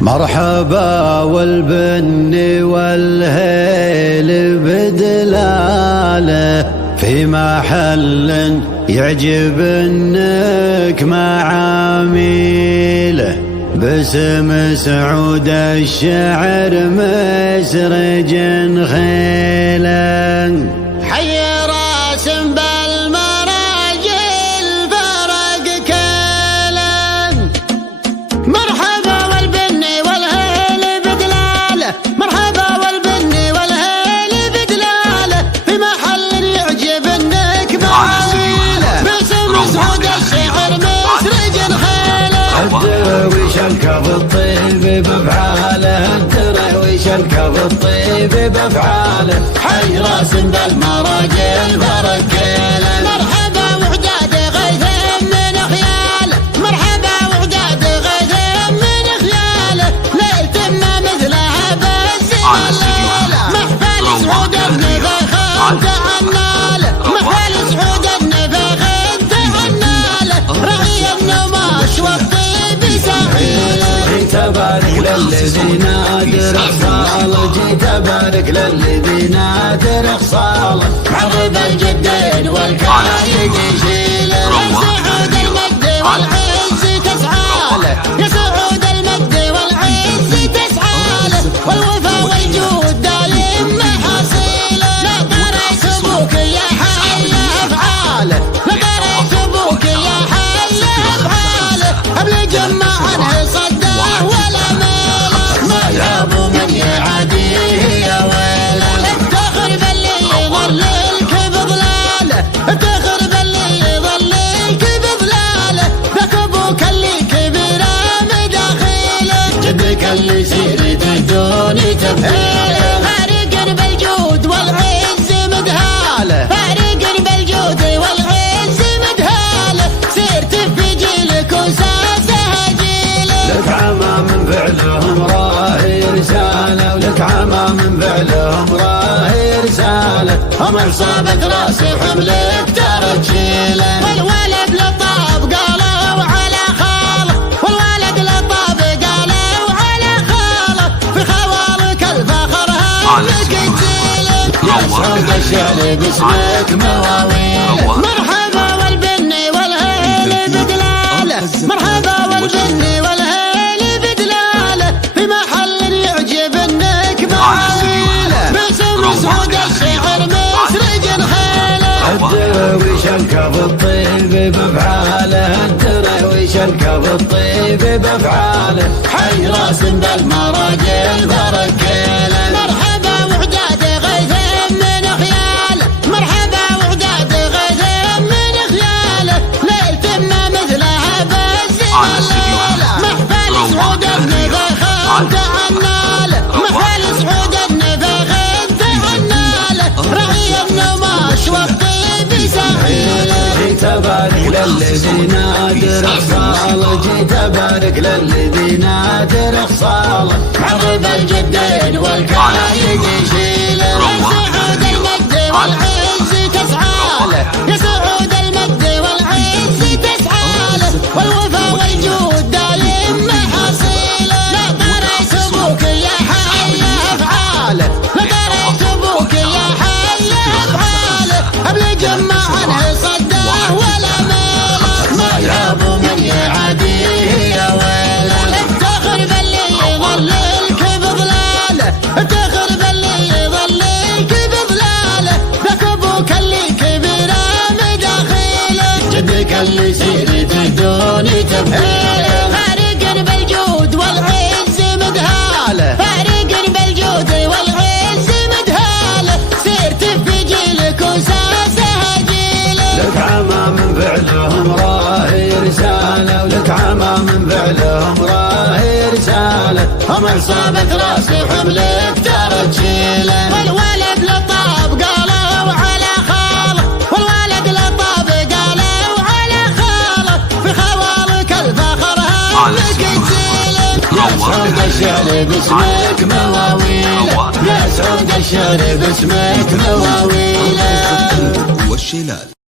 مرحبا والبن والهيل بدلاله في محل يعجبنك معاميله باسم سعود الشعر مسرج خيلا حي راس بالمراجل فرق كيلا مرحبا والبن والهيل بدلاله مرحبا والبن والهيل بدلاله في محل يعجبنك معاميله باسم سعود الشعر مسرج خيلا الدرويش الكف الطيب بافعاله الدرويش الكف الطيب بافعاله حي راس بالمراجل فرق كيله مرحبا وحداد غيث من خياله مرحبا وحداد غيث من خياله ليلة ما مثلها بالزلالة محفل سعود النفخ تعناله محفل سعود النفخ تعناله رعي النماش والطيب سعيله جيت ابارك للذي نادر خصاله جيت ابارك للذي نادر خصاله عرب الجدين والكايد يشيله يا سعود المجد والعز تسعاله يا سعود المجد والعز تسعاله والوفا والجود دايم محاصيله لا قريت ابوك يا حي افعاله لا قريت ابوك يا حي افعاله قبل جمعنا صداه ولا ماله ما يابو من يعاديه يا ويله افتخر باللي يضللك بضلاله افتخر باللي يضللك بضلاله ذاك ابوك اللي كبر مداخيله جدك اللي سيرت الدوني تبهيله فارق بالجود والعز مدهاله فارق بالجود والعز مدهاله سيرت في جيلك وساسها جيله لك عما من فعلهم راهي رساله ولك عما من فعلهم راهي رساله هم اصابت راسي وحملك ترى تشيله والولد لطاب قالوا على خاله والولد لطاب قالوا على خاله في خوالك الفخر هانك تزيله يا سعود الشعر باسمك مواويله مرحبا والبن والهيل بدلاله مرحبا والبن والهيل بدلاله في محل يعجبنك معاميله باسم سعود الشعر مسرج خيله الدرويش الكف الطيب بافعاله الدرويش الكف الطيب بافعاله حي راس بالمراجل فرق كيله مرحبا وحداد غيث من خياله مرحبا وحداد غيث من خياله ليلة ما مثلها بالزلالة محفل سعود النفخ تعناله محفل سعود النفخ تعناله رعي النماش والطيب سعيله جيت ابارك للذي نادر خصاله جيت ابارك للذي نادر خصاله عرب الجدين والكايد يشيله يا سعود المجد والعز تسعاله يا سعود المجد والعز تسعاله والوفا والجود دايم محاصيله لا قريت ابوك يا حي افعاله لا قريت ابوك يا حي افعاله قبل جمعنا صداه ولا ماله ما يابو من يعاديه يا ويله افتخر باللي يضللك بضلاله افتخر باللي يضللك بضلاله ذاك ابوك اللي كبر مداخيله جدك اللي سيرت الدوني تبهيله فارق بالجود والعز مدهاله فارق بالجود والعز مدهاله سيرت في جيلك وساسها جيله لك عما من فعلهم راهي رساله ولك عما من فعلهم راهي رساله هم اصابت راسي وحملك ترى تشيله والولد لطاب قالوا على خاله والولد لطاب قالوا على خاله في خوالك الفخر هانك تزيله يا سعود الشعر باسمك مواويله يا سعود الشعر باسمك مواويله والشلال.